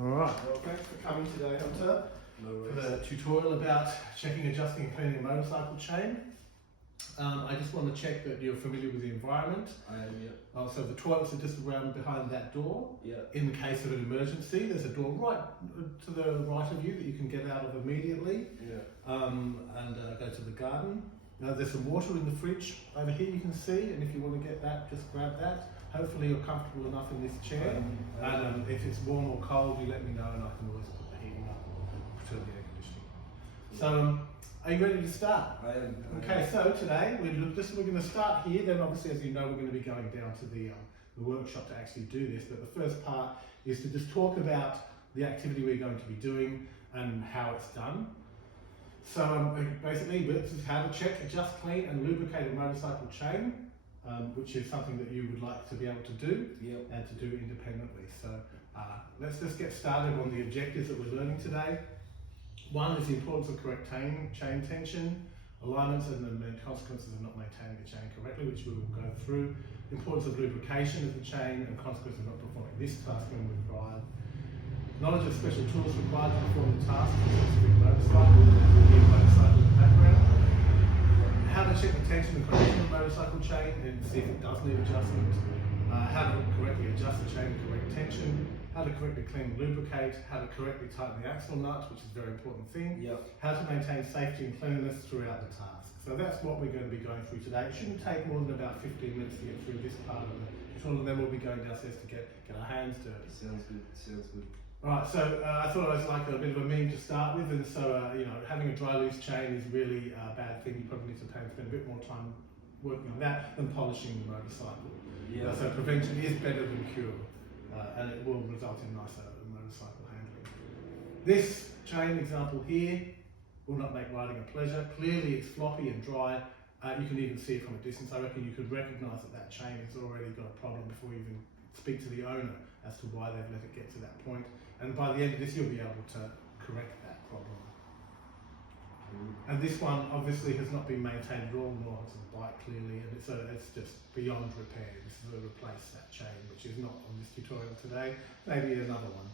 Alright, well thanks for coming today, Hunter, for the tutorial about checking, adjusting and cleaning a motorcycle chain. I just want to check that you're familiar with the environment. I am, yeah. So the toilets are just around behind that door. Yeah. In the case of an emergency, there's a door right to the right of you that you can get out of immediately. Yeah. And go to the garden. There's some water in the fridge over here you can see, and if you want to get that, just grab that. Hopefully you're comfortable enough in this chair, and if it's warm or cold, you let me know and I can always put the heating up or turn the air conditioning. So, are you ready to start? I am. Okay, so today we're going to start here. Then obviously, as you know, we're going to be going down to the workshop to actually do this. But the first part is to just talk about the activity we're going to be doing and how it's done. So basically, this is how to check, adjust, clean and lubricate a motorcycle chain, which is something that you would like to be able to do and to do independently. So let's just get started on the objectives that we're learning today. One is the importance of correct chain tension, alignments and the consequences of not maintaining the chain correctly, which we will go through. The importance of lubrication of the chain and consequences of not performing this task when we drive. Knowledge of special tools required to perform the task of a specific motorcycle, the motorcycle in the background. How to check the tension and condition of the motorcycle chain and see if it does need adjustment. How to correctly adjust the chain to correct tension. How to correctly clean and lubricate. How to correctly tighten the axle nut, which is a very important thing. How to maintain safety and cleanliness throughout the task. So that's what we're going to be going through today. It shouldn't take more than about 15 minutes to get through this part of the tutorial, and then we'll be going downstairs to get our hands dirty. Sounds good, sounds good. Alright, so I thought it was like a bit of a meme to start with, and so having a dry loose chain is really a bad thing. You probably need to spend a bit more time working on that than polishing the motorcycle. So prevention is better than cure, and it will result in nicer motorcycle handling. This chain example here will not make riding a pleasure. Clearly it's floppy and dry. You can even see it from a distance. I reckon you could recognise that chain has already got a problem before you even speak to the owner as to why they've let it get to that point. And by the end of this, you'll be able to correct that problem. And this one obviously has not been maintained at all, nor has the bike clearly, and it's just beyond repair. This is to replace that chain, which is not on this tutorial today, maybe another one.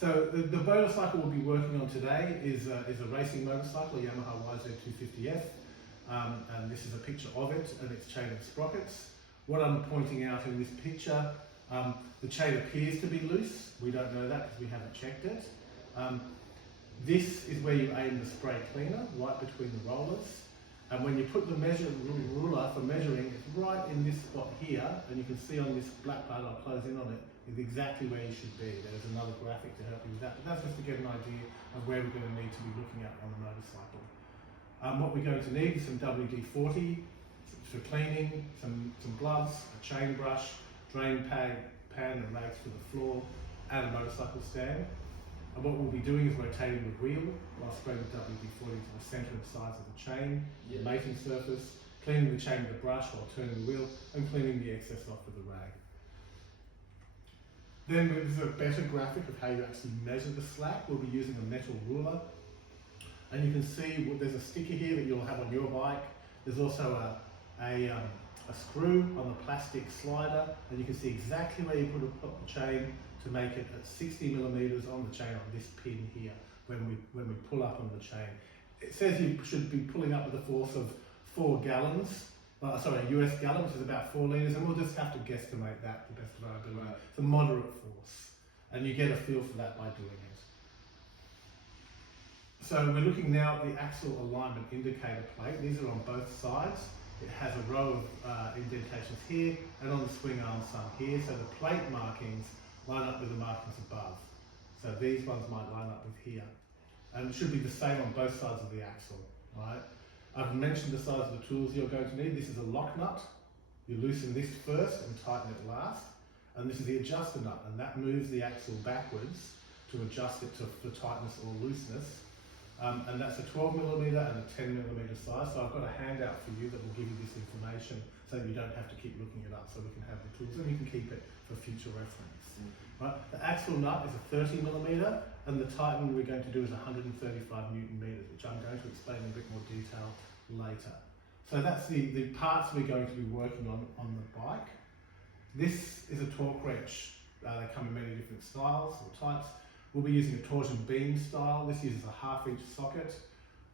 So the motorcycle we'll be working on today is a racing motorcycle, a Yamaha YZ250F, and this is a picture of it and its chain and sprockets. What I'm pointing out in this picture, the chain appears to be loose. We don't know that because we haven't checked it. This is where you aim the spray cleaner, right between the rollers. And when you put the ruler for measuring, it's right in this spot here, and you can see on this black part, I'll close in on it, is exactly where you should be. There's another graphic to help you with that, but that's just to get an idea of where we're going to need to be looking at on the motorcycle. What we're going to need is some WD-40 for cleaning, some gloves, a chain brush, drain pan and rags for the floor, and a motorcycle stand. And what we'll be doing is rotating the wheel while spraying the WD-40 to the centre and sides of the chain, the mating surface, cleaning the chain with a brush while turning the wheel, and cleaning the excess off with a rag. Then there's a better graphic of how you actually measure the slack. We'll be using a metal ruler. And you can see there's a sticker here that you'll have on your bike. There's also a screw on the plastic slider, and you can see exactly where you put the chain to make it at 60 millimeters on the chain on this pin here when we pull up on the chain. It says you should be pulling up with a force of 4 gallons, US gallon, which is about 4 litres, and we'll just have to guesstimate that to the best of our ability. Right. It's a moderate force, and you get a feel for that by doing it. So we're looking now at the axle alignment indicator plate. These are on both sides. It has a row of indentations here, and on the swing arm some here, so the plate markings line up with the markings above. So these ones might line up with here. And it should be the same on both sides of the axle, right? I've mentioned the size of the tools you're going to need. This is a lock nut. You loosen this first and tighten it last. And this is the adjuster nut, and that moves the axle backwards to adjust it for tightness or looseness. And that's a 12 millimeter and a 10 millimeter size. So I've got a handout for you that will give you this information so that you don't have to keep looking it up, so we can have the tools and you can keep it for future reference. Right? The axle nut is a 30 millimeter, and the tightening we're going to do is 135 Newton meters, which I'm going to explain in a bit more detail later. So that's the parts we're going to be working on the bike. This is a torque wrench They come in many different styles or types. We'll be using a torsion beam style. This uses a 1/2 inch socket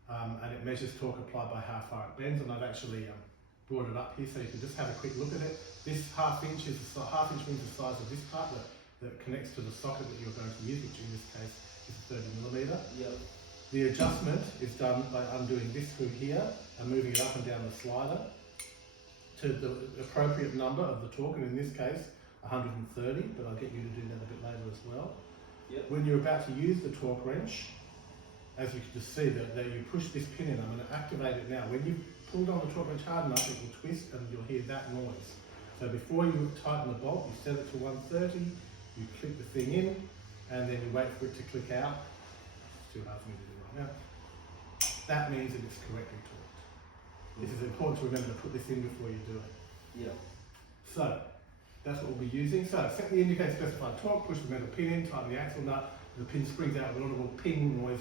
and it measures torque applied by how far it bends, and I've actually brought it up here so you can just have a quick look at it. This 1/2 inch is the 1/2 inch means the size of this part that connects to the socket that you're going to use, which in this case is 30mm. Yep. The adjustment is done by undoing this screw here and moving it up and down the slider to the appropriate number of the torque, and in this case 130, but I'll get you to do that a bit later as well. Yep. When you're about to use the torque wrench, as you can just see that you push this pin in. I'm going to activate it now. When you pulled on the torque wrench hard enough, it will twist and you'll hear that noise. So before you tighten the bolt, you set it to 130, you click the thing in, and then you wait for it to click out. It's too hard for me to do right now. That means that it's correctly torqued. This is important to remember to put this in before you do it. Yeah. So, that's what we'll be using. So, set the indicator specified torque, push the metal pin in, tighten the axle nut, the pin springs out with an audible ping noise,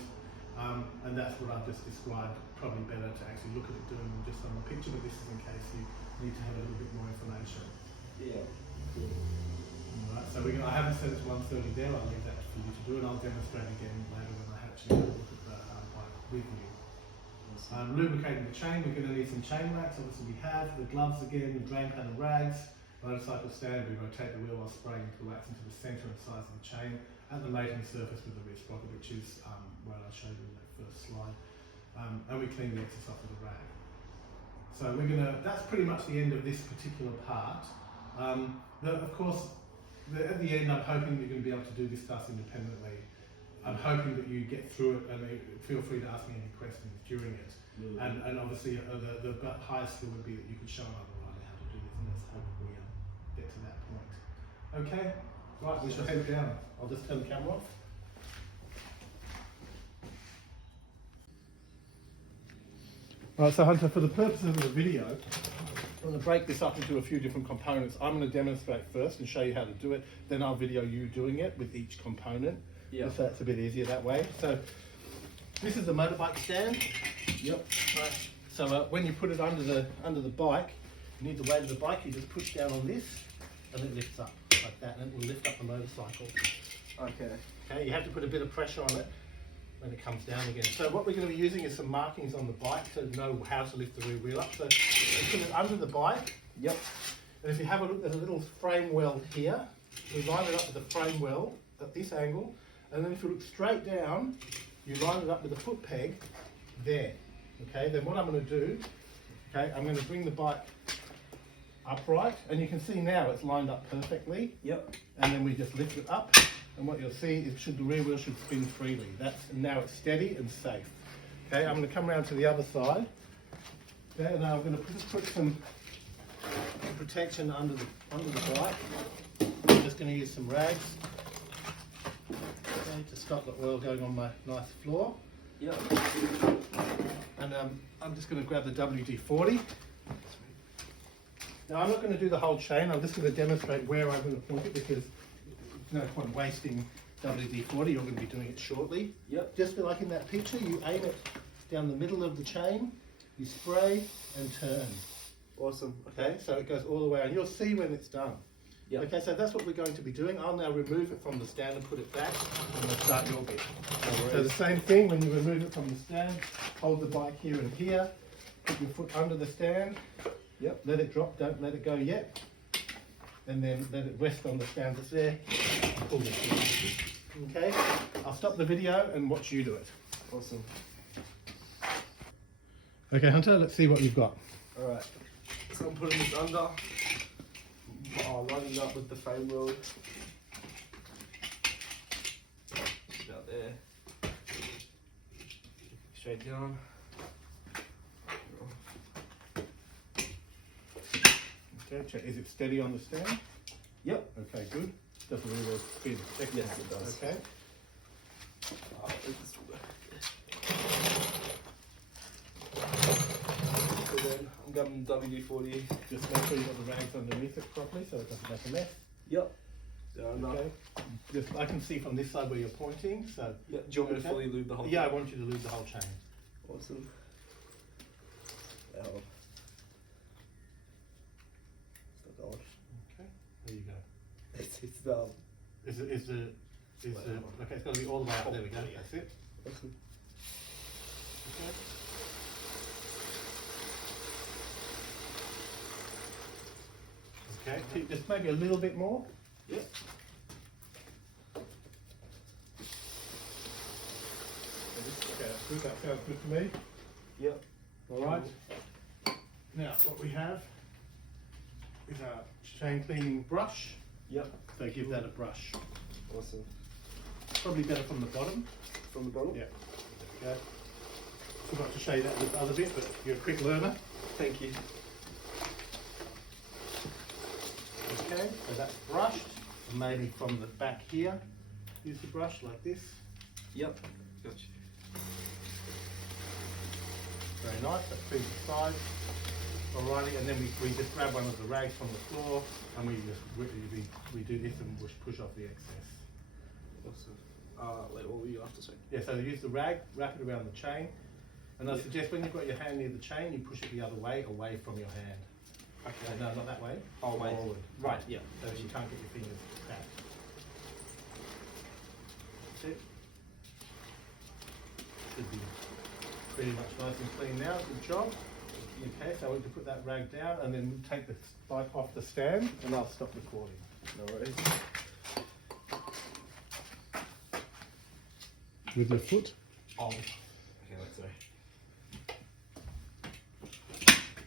and that's what I've just described. Probably better to actually look at it doing than just on the picture, but this is in case you need to have a little bit more information. Yeah. Alright, so I haven't set it to 130 there, I'll leave that for you to do, and I'll demonstrate again later when I actually have a look at the bike with you. Lubricating the chain, we're going to need some chain racks. Obviously we have the gloves again, the drain pan and rags. Motorcycle stand, we rotate the wheel while spraying the wax into the centre and sides of the chain at the mating surface with the rear sprocket, which is what I showed you in that first slide. And we clean the excess off with a rag. So that's pretty much the end of this particular part. Of course, at the end, I'm hoping you're going to be able to do this task independently. I'm hoping that you get through it, and feel free to ask me any questions during it. And obviously, the highest skill would be that you could show another rider how to do this, and let's hope we get to that point. Okay, right, we shall head down. I'll just turn the camera off. Right, so Hunter, for the purposes of the video, I'm going to break this up into a few different components. I'm going to demonstrate first and show you how to do it, then I'll video you doing it with each component. Yeah. So that's a bit easier that way. So this is the motorbike stand. Yep. Right. So when you put it under the bike, you need the weight of the bike, you just push down on this and it lifts up like that, and it will lift up the motorcycle. Okay. Okay, you have to put a bit of pressure on it when it comes down again. So what we're going to be using is some markings on the bike to know how to lift the rear wheel up. So you put it under the bike. Yep. And if you have a look, there's a little frame well here. We line it up with the frame well at this angle. And then if you look straight down, you line it up with the foot peg there. Okay, then what I'm going to do, okay, I'm going to bring the bike upright, and you can see now it's lined up perfectly. Yep. And then we just lift it up, and what you'll see is the rear wheel should spin freely. Now it's steady and safe. Okay, I'm going to come around to the other side. Okay, and now I'm going to just put some protection under the bike. I'm just going to use some rags. Okay, to stop the oil going on my nice floor. Yep. And I'm just going to grab the WD-40. Now I'm not going to do the whole chain, I'm just going to demonstrate where I'm going to point it, because there's no point wasting WD-40, you're going to be doing it shortly. Yep. Just like in that picture, you aim it down the middle of the chain, you spray and turn. Awesome. Okay, so it goes all the way, and you'll see when it's done. Yep. Okay, so that's what we're going to be doing. I'll now remove it from the stand and put it back, and we'll start your bit. So the same thing, when you remove it from the stand, hold the bike here and here, put your foot under the stand, Yep. let it drop, don't let it go yet, and then let it rest on the stand that's there, pull it through. Okay, I'll stop the video and watch you do it. Awesome. Okay Hunter, let's see what you've got. Alright. So I'm putting this under. Lining up with the frame wheel. About there. Straight down. Okay, check. Is it steady on the stand? Yep. Okay, good. Does the rear wheel spin? Yes, it does. Okay. So then I'm grabbing WD-40. Just make sure you've got the rags underneath it properly so it doesn't make a mess. Yep. There enough. Okay. Just, I can see from this side where you're pointing, so. Yeah. Do you want me to fully lube the whole Yeah, I thing? want you to lube the whole chain. Awesome. Valve. It's not going. Okay, there you go. It's valve. okay, it's got to be all the way up. There we go. That's it. Awesome. Okay. Okay. Just maybe a little bit more. Yep. Okay, that's good. That sounds good to me. Yep. All right. Now, what we have is our chain cleaning brush. Yep. So give that a brush. Awesome. Probably better from the bottom. From the bottom? Yeah. There we go. Forgot to show you that with the other bit, but you're a quick learner. Thank you. Okay, so that's brushed. And maybe from the back here, use the brush like this. Yep. Gotcha. Very nice, that's cleans the sides. Alrighty, and then we just grab one of the rags from the floor and we just we do this and push off the excess. Awesome. Wait, what were you after saying? Yeah, so use the rag, wrap it around the chain, and I suggest when you've got your hand near the chain, you push it the other way, away from your hand. Okay. No, not that way. Oh, wait. Forward. Right, yeah. So that you can't get your fingers back. That's it. Should be pretty much nice and clean now. Good job. Okay, so we can put that rag down and then take the bike off the stand and I'll stop recording. No worries. With your foot. Oh. Okay, let's go.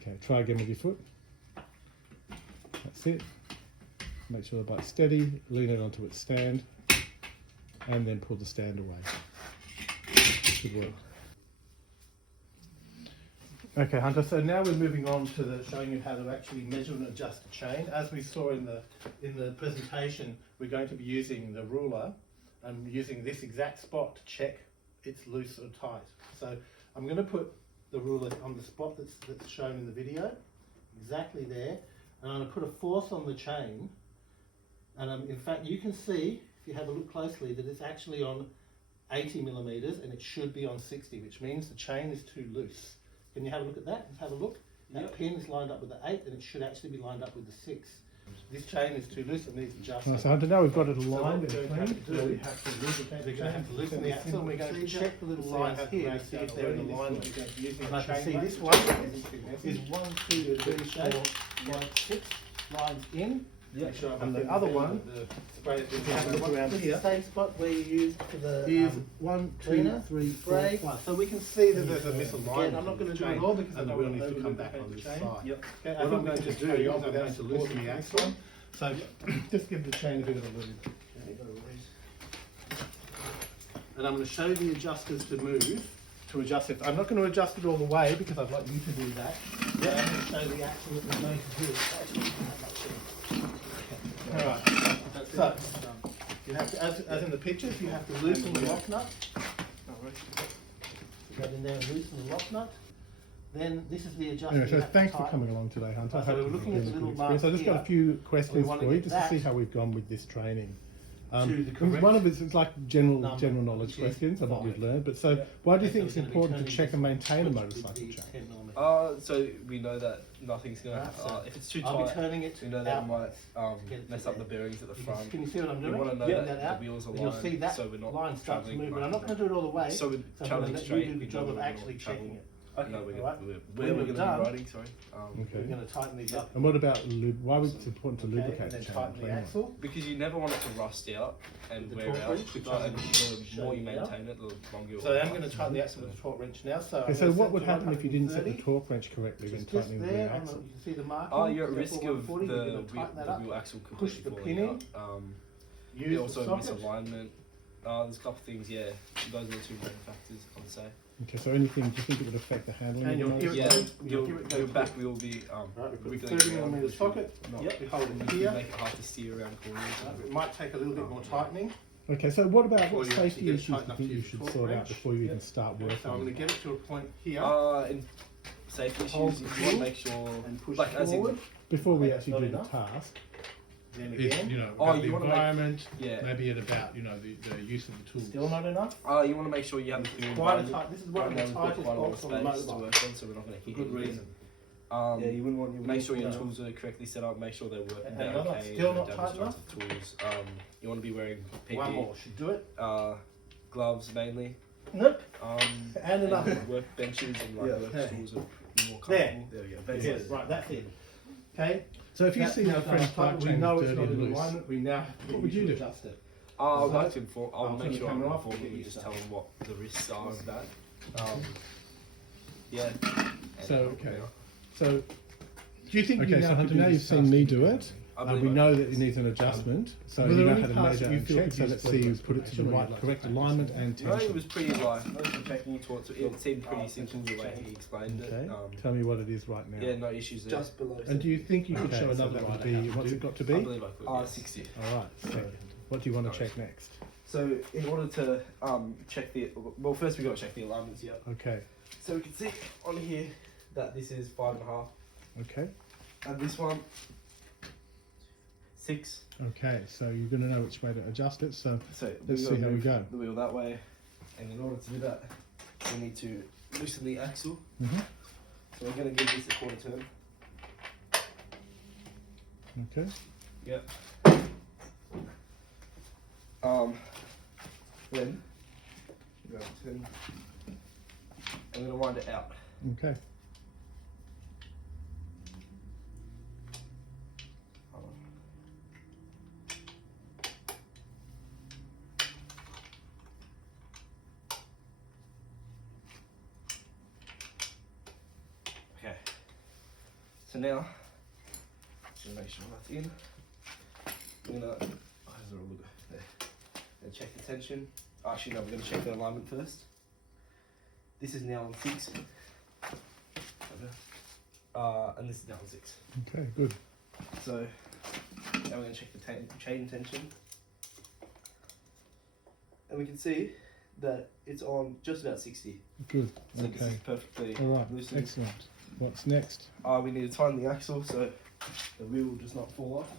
Okay, try again with your foot. That's it. Make sure the bike's steady, lean it onto its stand, and then pull the stand away. Good work. Okay, Hunter, so now we're moving on to showing you how to actually measure and adjust the chain. As we saw in the presentation, we're going to be using the ruler and using this exact spot to check it's loose or tight. So I'm going to put the ruler on the spot that's shown in the video, exactly there, and I'm going to put a force on the chain. And in fact, you can see, if you have a look closely, that it's actually on 80 millimeters and it should be on 60, which means the chain is too loose. Can you have a look at that? Let's have a look. That pin is lined up with the 8 and it should actually be lined up with the 6. This chain is too loose and needs adjustment. Nice. So I don't know, we've got it aligned and So what we're going to clean. have to do, we have to lubricate the chain. We're going to have to loosen the axle. We're going to check the little lines here to see if they're in alignment. And I can see this one is 1, 2, 3, 4, 5, 6 lines in. Yeah. And the other one, If you have a look around the here, same spot where you use for the is 1, 2, cleaner, 3, 4, spray. 5. So we can see that there's a misalignment. Again, I'm not going to do it all because I and don't we'll want need to come back lubricate on the this chain. side. Yep. Okay, What I'm going to do is I'm going to loosen the axle. So just give the chain a bit of a lube. And I'm going to show you the adjusters to move, to adjust it. I'm not going to adjust it all the way because I'd like you to do that. Yeah. I'm going to show the action that we're going to do. Alright, so you have to, as in the pictures, you have to loosen the lock nut. Go in there and loosen the lock nut. Then this is the adjuster. Anyway, you so have to thanks for tighten. coming along today, Hunter. So I hope we're you've looking been at the a good little experience. mark I just got a here. few questions want for to you get just to that see how we've gone with this training. To the correct One of it's like general number, knowledge which is questions of what 5. you've learned. But so, Yeah. why do you Okay, think so it's we're gonna be important to turning check and this maintain a with motorcycle the chain? 10 millimeter. So we know that nothing's gonna. Right, so if it's too I'll be tight, turning it we know that it might outwards to get it mess to up the there. bearings at the You front. Can you see what I'm We doing? want to know Get that out, the wheels are and you'll lined, see that so we're not line start to traveling move. But I'm much. not going to do it all the way. So we're I'm going traveling to let straight. you do We the job know of we're actually not checking traveling. it. Okay, no, we're alright. gonna, When we're we're gonna done, be riding. Sorry. Okay. We're going to tighten these up. And what about why was it important to Okay, lubricate and the then chain? tighten the clean it? axle. Because you never want it to rust out and The wear torque out. wrench, which I'm And gonna the show more you you now. maintain it, the longer it So will I'm going to last. tighten the axle with the torque wrench now. So, Okay, I'm so gonna what set would to happen if you didn't set the 130. torque wrench correctly when Just tightening the rear there, axle? you can see the mark. Oh, you're at risk of the, You're going to tighten that up. wheel axle Push completely the falling pin in. out. Use the Also socket. misalignment. There's a couple of things, yeah. Those are the two main factors, I would say. Okay, so anything, do you think it would affect the handling And of you'll the hear it motorcycle? Yeah, You'll hear it go your to back wheel will be Right, we put wiggling 30 around, millimeter which will socket. not- Yep, we hold it Make here. it hard to steer around corners. It might take a little bit more tightening. Okay, so what about Before what you actually safety get issues do tight you enough think to you use should torque sort out wrench? before you even start So I'm working? going to get it to a point here. In safety Hold issues, the you want pin to make sure, and push like as in, forward. Before we Okay, actually not do the enough. task, Then it's, again. you know, Oh, about you the wanna make- environment, yeah. maybe it about, you know, the use of the tools. Still not enough. you want to make sure you have the clear Quite a environment. tight. This is one of Right the now we've got tightest quite a lot of box on the space to motorbike. work on, so we're not going to For hit good anything. reason. Yeah, you wouldn't want your Make sure your tools are correctly set up. Make sure they're working. And They're another, okay. still no not damage tight enough? to the tools. You want to be wearing PPE. One more should do it. Gloves mainly. Nope. And another. workbenches and like work Okay. tools are more There. comfortable. There we go. Yes, Basically. right, that's it. Okay. So if you That's see now your done. friend's park we chain know is it's dirty not and in loose, alignment. We now have to what would you do? adjust it. I'd Okay. like to inform. I'll I'll make turn the sure I'm camera off, informing get you, you just started. tell them what the risks are of that. Yeah. So, okay. So, Do you think okay, so Hunter, now you've seen me do it, and we know that it needs an adjustment, so Were you there know any how to parts measure you and feel check, could so use let's for see you this put it to the information, or right, you'd like correct to alignment and No, it tension. was pretty like it seemed pretty simple the way he explained Okay, it. tell me what it is right now. Yeah, no issues there. Just below. And do you think you could Okay, show so another that would rider be, how to what's do it got to I be? believe I could. yes. 60. Alright, so what do you want to check next? So in order to check the first we got to check the alignments. Yeah. Okay, So we can see on here that this is 5.5, okay, and this one 6. okay, so you're going to know which way to adjust it, so So let's see gotta how we move go. the wheel that way, and in order to do that, we need to loosen the axle. Mhm. So we're going to give this a quarter turn. Okay, Yep. Then we're going to turn. I'm going to wind it out. okay, Okay. So now, just make sure that's in. We're gonna. Oh, there's a look there. Gonna check the tension. Actually, no, we're gonna check the alignment first. This is now on 6. And this is now on 6. okay, good, So now we're gonna check the chain tension, and we can see that it's on just about 60. good, So this is okay, perfectly alright, loosened. excellent. What's next? We need to tighten the axle so the wheel does not fall off.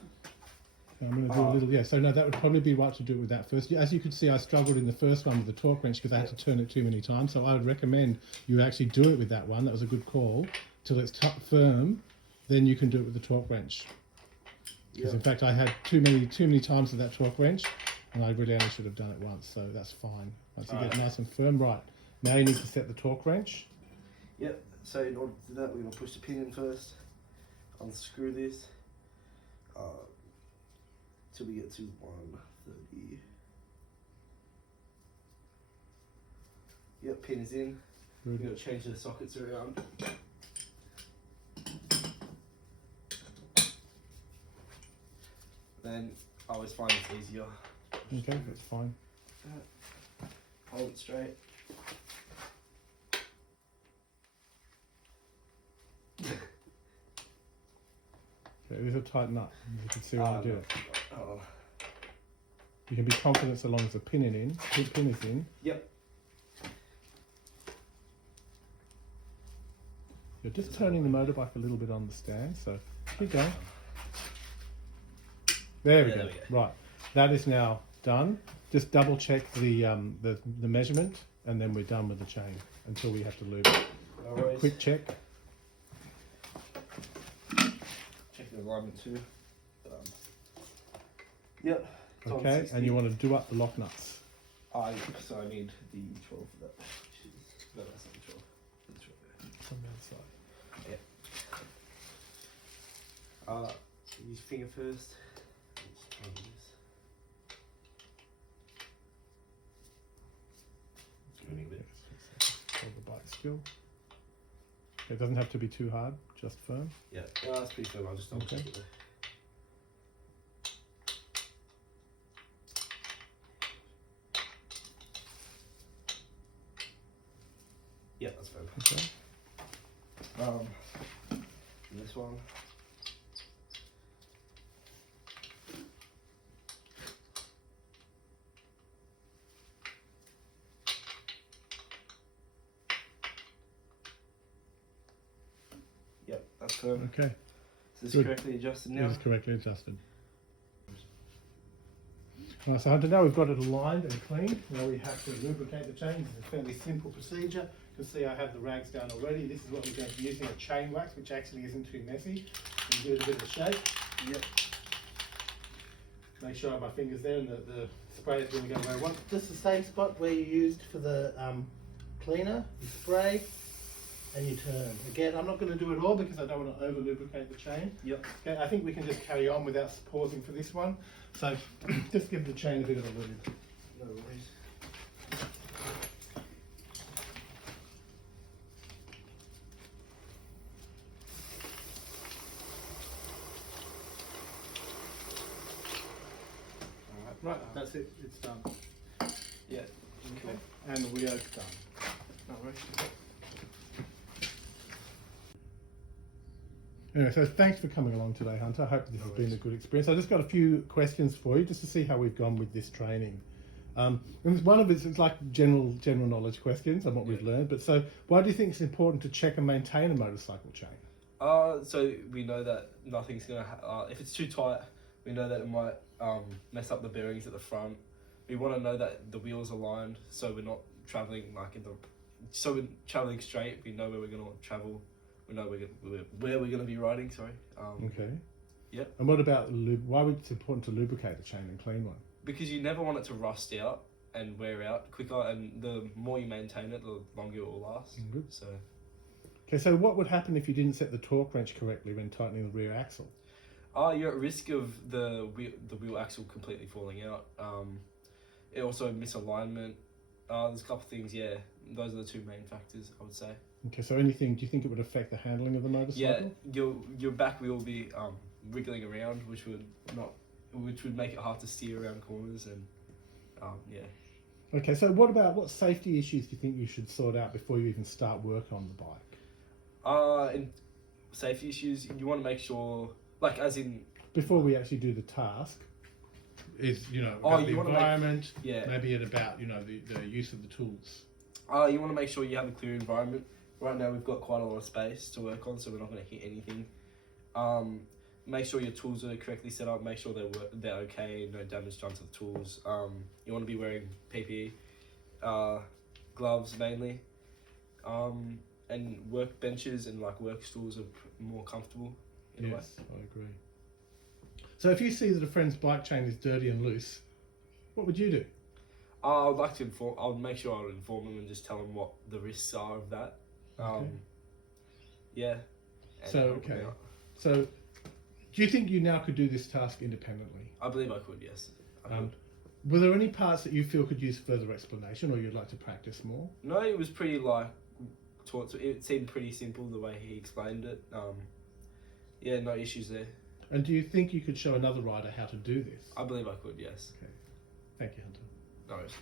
I'm going to do a little, yeah, so no, that would probably be right to do it with that first. As you could see, I struggled in the first one with the torque wrench because I had to turn it too many times, so I would recommend you actually do it with that one. That was a good call. Till it's firm, then you can do it with the torque wrench. Because in fact, I had too many times with that torque wrench, and I really only should have done it once, so that's fine. Once you get it nice and firm, right, now you need to set the torque wrench. Yep, so in order to do that, we're going to push the pin in first, unscrew this, till we get to 130. Yep, pin is in. We're Good. going to change the sockets around. Then I always find it's easier. Okay, that's fine. Hold it straight. Okay, these will tighten up. You can see when I do it. Oh. You can be confident so long as the pin is in. Yep. You're just turning the motorbike a little bit on the stand, so keep going. There we Yeah, go. there we go. Right, that is now done. Just double check the measurement, and then we're done with the chain until we have to lube it. No worries. Quick check. Check the alignment too. Yep. it's on Okay, 60. and you want to do up the lock nuts. So I need the 12 for that. No, that's not the 12. That's 12, yeah. From the other side. Use finger first. Just try this. It's moving a bit. Hold the bike still. It doesn't have to be too hard, just firm. Yeah, that's pretty firm. I'll just double check it there. Yeah, that's firm. Okay. This one. Yep, that's firm. Okay, Is this Good. correctly adjusted it now? is correctly adjusted. Right, so Hunter, now we've got it aligned and clean. Now we have to lubricate the chain. It's a fairly simple procedure. can see I have the rags down already. This is what we're going to be using, a chain wax, which actually isn't too messy. And give it a bit of a shake. Yep. Make sure I have my fingers there and the spray is going to go where I want. Just the same spot where you used for the cleaner. You spray and you turn. Again, I'm not going to do it all because I don't want to over lubricate the chain. Yep. Okay, I think we can just carry on without pausing for this one. So just give the chain a bit of a lube. No worries. Right, that's it. It's done. Yeah. Okay. And the wheel's done. No worries. Anyway, so thanks for coming along today, Hunter. I hope this has been a good experience. I just got a few questions for you just to see how we've gone with this training. And one of it's like general knowledge questions on what we've learned. But so, why do you think it's important to check and maintain a motorcycle chain? So we know that nothing's gonna. If it's too tight, we know that it might mess up the bearings at the front. We want to know that the wheels are aligned, so we're not traveling so we're traveling straight. We know where we're gonna travel. We know where we're gonna be riding. Sorry. Okay. Yep. And what about why would it important to lubricate the chain and clean one? Because you never want it to rust out and wear out quicker, and the more you maintain it, the longer it will last. Good. So. Okay, so what would happen if you didn't set the torque wrench correctly when tightening the rear axle? You're at risk of the wheel axle completely falling out. It also misalignment. There's a couple of things. Yeah, those are the two main factors, I would say. Okay, so anything? Do you think it would affect the handling of the motorcycle? Yeah, your back wheel will be wriggling around, which would make it hard to steer around corners, and yeah. Okay, so what safety issues do you think you should sort out before you even start work on the bike? In safety issues, you want to make sure, like as in before we actually do the task, is about the environment. Maybe about the use of the tools. You want to make sure you have a clear environment. Right now we've got quite a lot of space to work on, so we're not going to hit anything. Make sure your tools are correctly set up. Make sure they're okay. No damage done to the tools. You want to be wearing PPE, gloves mainly, and work benches and work stools are more comfortable in a way. Yes, I agree. So if you see that a friend's bike chain is dirty and loose, what would you do? I would like to inform. I would make sure I would inform them and just tell them what the risks are of that. Yeah. So So, do you think you now could do this task independently? I believe I could. Yes. I could. Were there any parts that you feel could use further explanation, or you'd like to practice more? No, it was pretty it seemed pretty simple the way he explained it. Yeah, no issues there. And do you think you could show another rider how to do this? I believe I could. Yes. Okay. Thank you, Hunter. No worries.